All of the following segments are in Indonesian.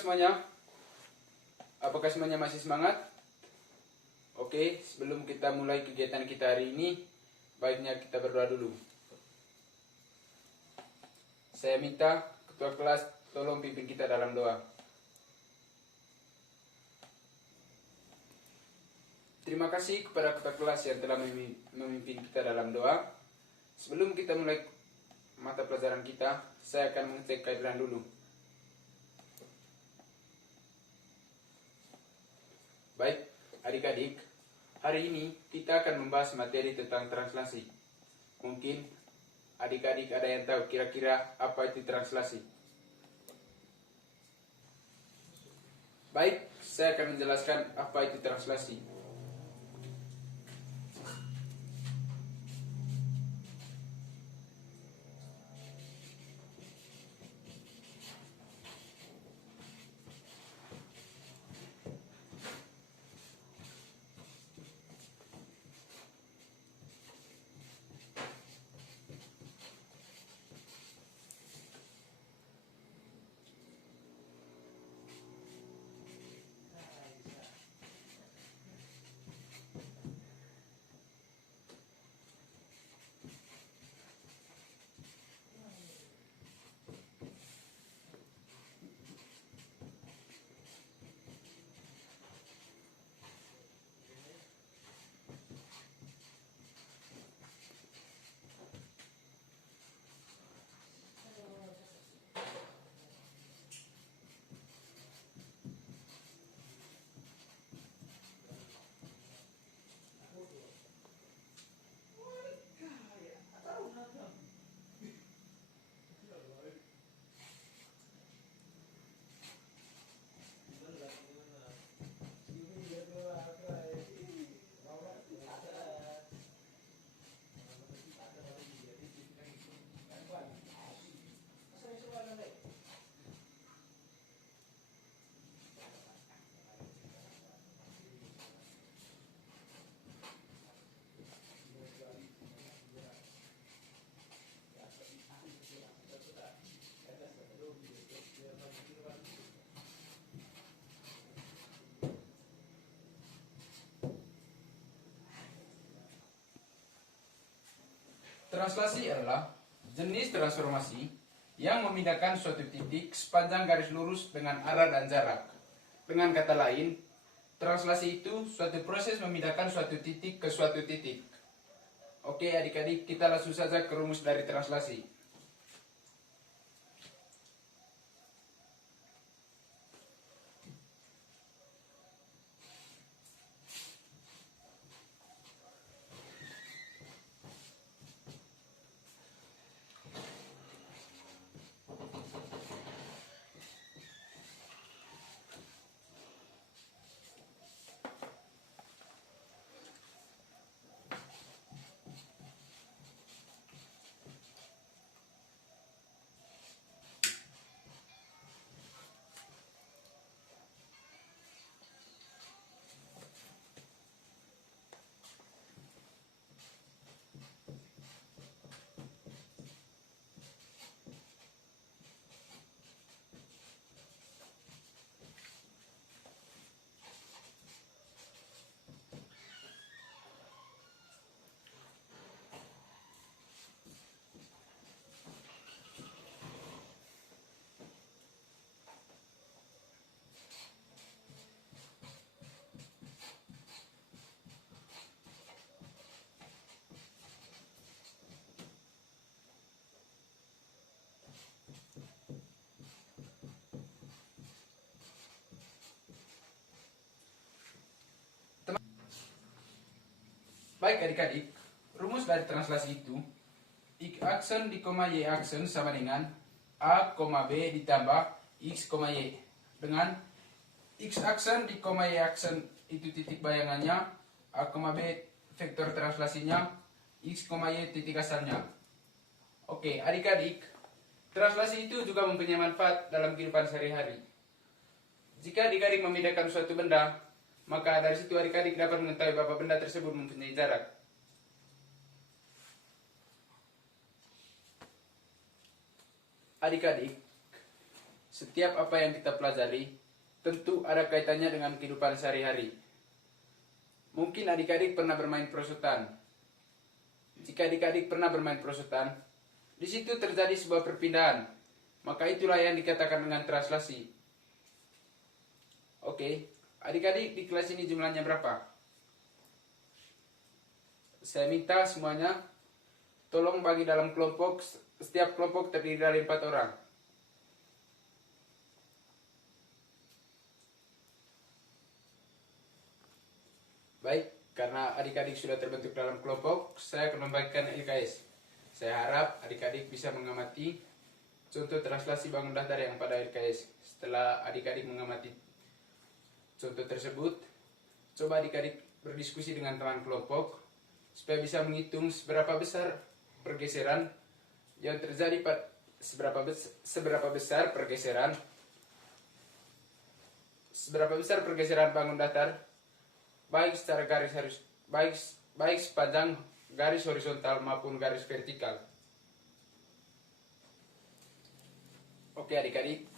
semuanya? Apakah semuanya masih semangat? Oke, sebelum kita mulai kegiatan kita hari ini, baiknya kita berdoa dulu. Saya minta ketua kelas tolong pimpin kita dalam doa. Terima kasih kepada ketua kelas yang telah memimpin kita dalam doa. Sebelum kita mulai mata pelajaran kita, saya akan mengecek keadilan dulu. Baik, adik-adik, hari ini kita akan membahas materi tentang translasi. Mungkin adik-adik ada yang tahu kira-kira apa itu translasi. Baik, saya akan menjelaskan apa itu translasi. Translasi adalah jenis transformasi yang memindahkan suatu titik sepanjang garis lurus dengan arah dan jarak. Dengan kata lain, translasi itu suatu proses memindahkan suatu titik ke suatu titik. Oke adik-adik, kita langsung saja ke rumus dari translasi. Baik adik-adik, rumus dari translasi itu X aksen di koma Y aksen sama dengan A, B ditambah X, Y. Dengan X aksen di koma Y aksen itu titik bayangannya, A, B vektor translasinya, X, Y titik asalnya. Oke adik-adik, translasi itu juga mempunyai manfaat dalam kehidupan sehari-hari. Jika adik-adik memindahkan suatu benda, maka dari situ adik-adik dapat mengetahui bahwa benda tersebut mempunyai jarak. Adik-adik, setiap apa yang kita pelajari tentu ada kaitannya dengan kehidupan sehari-hari. Mungkin adik-adik pernah bermain perosotan. Jika adik-adik pernah bermain perosotan, di situ terjadi sebuah perpindahan. Maka itulah yang dikatakan dengan translasi. Oke, adik-adik di kelas ini jumlahnya berapa? Saya minta semuanya tolong bagi dalam kelompok. Setiap kelompok terdiri dari 4 orang. Baik, karena adik-adik sudah terbentuk dalam kelompok, saya akan membagikan LKS. Saya harap adik-adik bisa mengamati contoh translasi bangun datar yang pada LKS. Setelah adik-adik mengamati contoh tersebut, coba adik-adik berdiskusi dengan teman kelompok supaya bisa menghitung seberapa besar pergeseran yang terjadi seberapa besar pergeseran bangun datar baik secara baik sepanjang garis horizontal maupun garis vertikal. Oke adik-adik,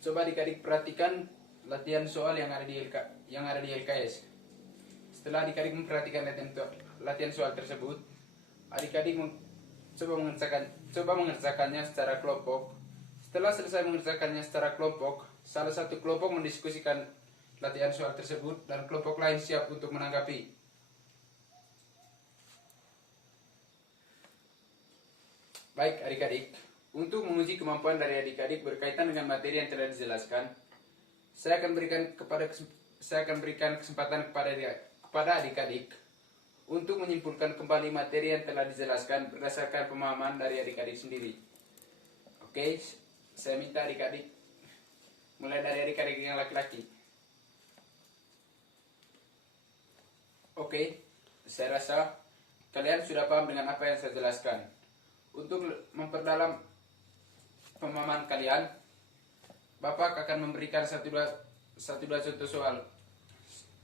coba adik-adik perhatikan latihan soal yang ada di LKS. Setelah adik-adik memperhatikan latihan soal tersebut, adik-adik coba mengerjakannya secara kelompok. Setelah selesai mengerjakannya secara kelompok, salah satu kelompok mendiskusikan latihan soal tersebut dan kelompok lain siap untuk menanggapi. Baik adik-adik, untuk menguji kemampuan dari adik-adik berkaitan dengan materi yang telah dijelaskan, saya akan berikan kesempatan kepada adik-adik untuk menyimpulkan kembali materi yang telah dijelaskan berdasarkan pemahaman dari adik-adik sendiri. Oke, saya minta adik-adik, mulai dari adik-adik yang laki-laki. Oke, saya rasa kalian sudah paham dengan apa yang saya jelaskan. Untuk memperdalam pemahaman kalian, Bapak akan memberikan satu dua contoh soal.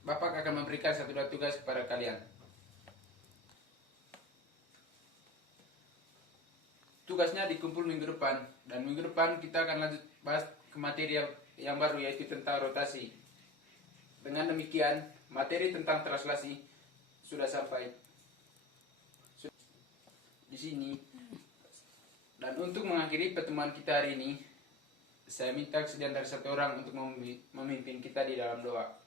Bapak akan memberikan 1-2 tugas kepada kalian. Tugasnya dikumpul minggu depan, dan minggu depan kita akan lanjut bahas ke materi yang baru, yaitu tentang rotasi. Dengan demikian, materi tentang translasi sudah sampai di sini. Dan untuk mengakhiri pertemuan kita hari ini, saya minta kesediaan dari satu orang untuk memimpin kita di dalam doa.